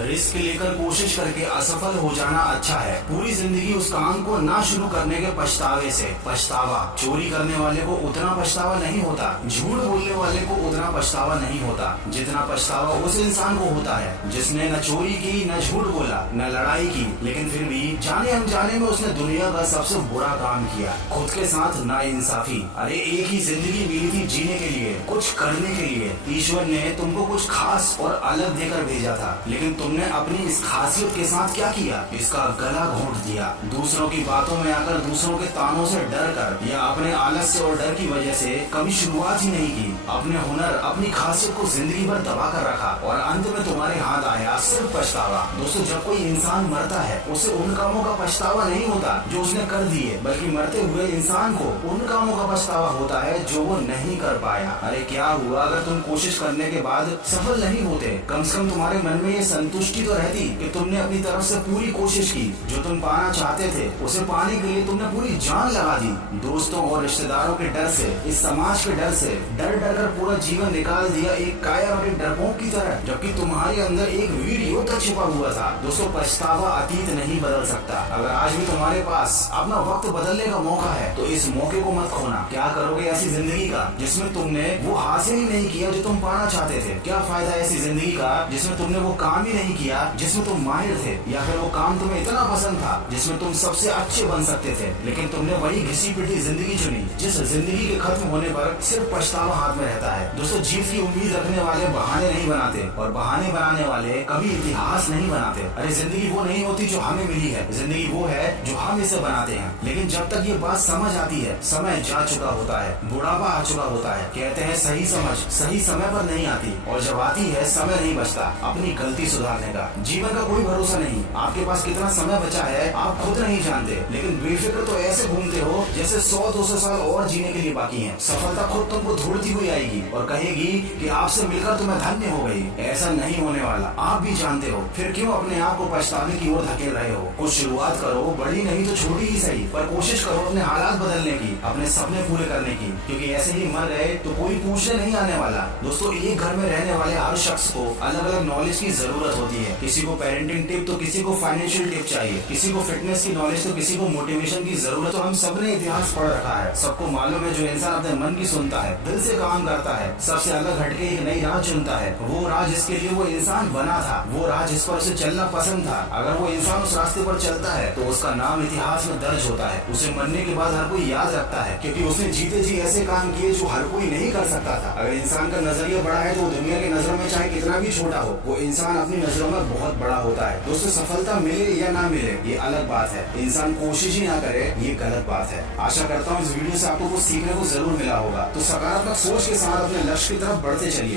Risk लेकर कोशिश करके असफल हो जाना अच्छा है, पूरी जिंदगी उस काम को ना शुरू करने के पछतावे से। पछतावा चोरी करने वाले को उतना पछतावा नहीं होता, झूठ बोलने वाले को उतना पछतावा नहीं होता जितना पछतावा उस इंसान को होता है जिसने न चोरी की, न झूठ बोला, न लड़ाई की, लेकिन फिर भी जाने अनजाने में उसने दुनिया का सबसे बुरा काम किया, खुद के साथ नाइंसाफी। अरे एक ही जिंदगी मिली थी जीने के लिए, कुछ करने के लिए। ईश्वर ने तुमको कुछ खास और अलग देकर भेजा था, लेकिन तुमने अपनी इस खासियत के साथ क्या किया? इसका गला घोंट दिया। दूसरों की बातों में आकर, दूसरों के तानों से डर कर या अपने आलस्य और डर की वजह से कभी शुरुआत ही नहीं की। अपने हुनर, अपनी खासियत को जिंदगी भर दबा कर रखा और अंत में तुम्हारे हाथ आया सिर्फ पछतावा। दोस्तों, जब कोई इंसान मरता है उसे उन कामों का पछतावा नहीं होता जो उसने कर दिए, बल्कि मरते हुए इंसान को उन कामों का पछतावा होता है जो वो नहीं कर पाया। अरे क्या हुआ अगर तुम कोशिश करने के बाद सफल नहीं होते? कम से कम तुम्हारे मन में ये संतुष्टि तो रहती कि तुमने अपनी तरफ से पूरी कोशिश की, जो तुम पाना चाहते थे उसे पाने के लिए तुमने पूरी जान लगा दी। दोस्तों और रिश्तेदारों के डर से, इस समाज के डर से डर डर कर पूरा जीवन निकाल दिया एक काया और एक डरपोक की तरह, जबकि तुम्हारे अंदर एक वीर योद्धा छिपा हुआ था। दोस्तों, पछतावा अतीत नहीं बदल सकता। अगर आज भी तुम्हारे पास अपना वक्त बदलने का मौका है तो इस मौके को मत खोना। क्या करोगे ऐसी जिंदगी का जिसमें तुमने वो हासिल ही नहीं किया जो तुम पाना चाहते थे? क्या फायदा ऐसी जिंदगी का जिसमें तुमने वो काम ही नहीं किया जिसमें तुम माहिर थे, या फिर वो काम तुम्हें इतना पसंद था जिसमें तुम सबसे अच्छे बन सकते थे, लेकिन तुमने वही घिसी पिटी जिंदगी चुनी जिस जिंदगी के खत्म होने पर सिर्फ पछतावा हाथ में रहता है। दोस्तों, जीत की उम्मीद रखने वाले बहाने नहीं बनाते और बहाने बनाने वाले कभी इतिहास नहीं बनाते। अरे जिंदगी वो नहीं होती जो हमें मिली है, जिंदगी वो है जो हम इसे बनाते हैं। लेकिन जब तक ये बात समझ आती है, समय जा चुका होता है, बुढ़ापा आ चुका होता है। कहते हैं सही समझ सही समय पर नहीं आती, और जब आती है समय नहीं बचता अपनी गलती सुधारने का। जीवन का कोई भरोसा नहीं, आपके पास कितना समय बचा है आप खुद नहीं जानते, लेकिन बेफिक्र तो ऐसे घूमते हो जैसे 100-200 साल और जीने के लिए बाकी हैं। सफलता खुद तुमको ढूंढती हुई आएगी और कहेगी कि आपसे मिलकर तुम्हें धन्य हो गई। ऐसा नहीं होने वाला, आप भी जानते हो। फिर क्यों अपने आप को पछताने की ओर धकेल रहे हो? कुछ शुरुआत करो, बड़ी नहीं तो छोटी ही सही, पर कोशिश करो अपने हालात बदलने की, अपने सपने पूरे करने की, क्योंकि ऐसे ही मर गए तो कोई पूछने नहीं आने वाला। दोस्तों, एक घर में रहने वाले हर शख्स को अलग अलग नॉलेज की जरूरत होती है। किसी को पेरेंटिंग टिप तो किसी को फाइनेंशियल टिप चाहिए, किसी को फिटनेस की नॉलेज तो किसी को मोटिवेशन की जरूरत। तो हम सबने इतिहास पढ़ रखा है, सबको मालूम है जो इंसान अपने मन की सुनता है, दिल से काम करता है, सबसे अलग हटके एक नई राह चुनता है, वो राह जिसके लिए वो इंसान बना था, वो राह जिस पर उसे चलना पसंद था, अगर वो इंसान उस रास्ते पर चलता है तो उसका नाम इतिहास में दर्ज होता है। उसे मरने के बाद हर कोई याद रखता है, क्योंकि उसने जीते जी ऐसे काम किए जो हर कोई नहीं कर सकता था। अगर इंसान का नजरिया बड़ा है तो दुनिया की नजरों में चाहे कितना भी छोटा हो, वो इंसान अपनी नजरों में बहुत बड़ा होता है। दोस्तों, सफलता मिले या ना मिले ये अलग बात है, इंसान कोशिश ही ना करे ये गलत बात है। आशा करता हूँ इस वीडियो से आपको कुछ सीखने को जरूर मिला होगा। तो सकारात्मक सोच के साथ अपने लक्ष्य की तरफ बढ़ते चलिए।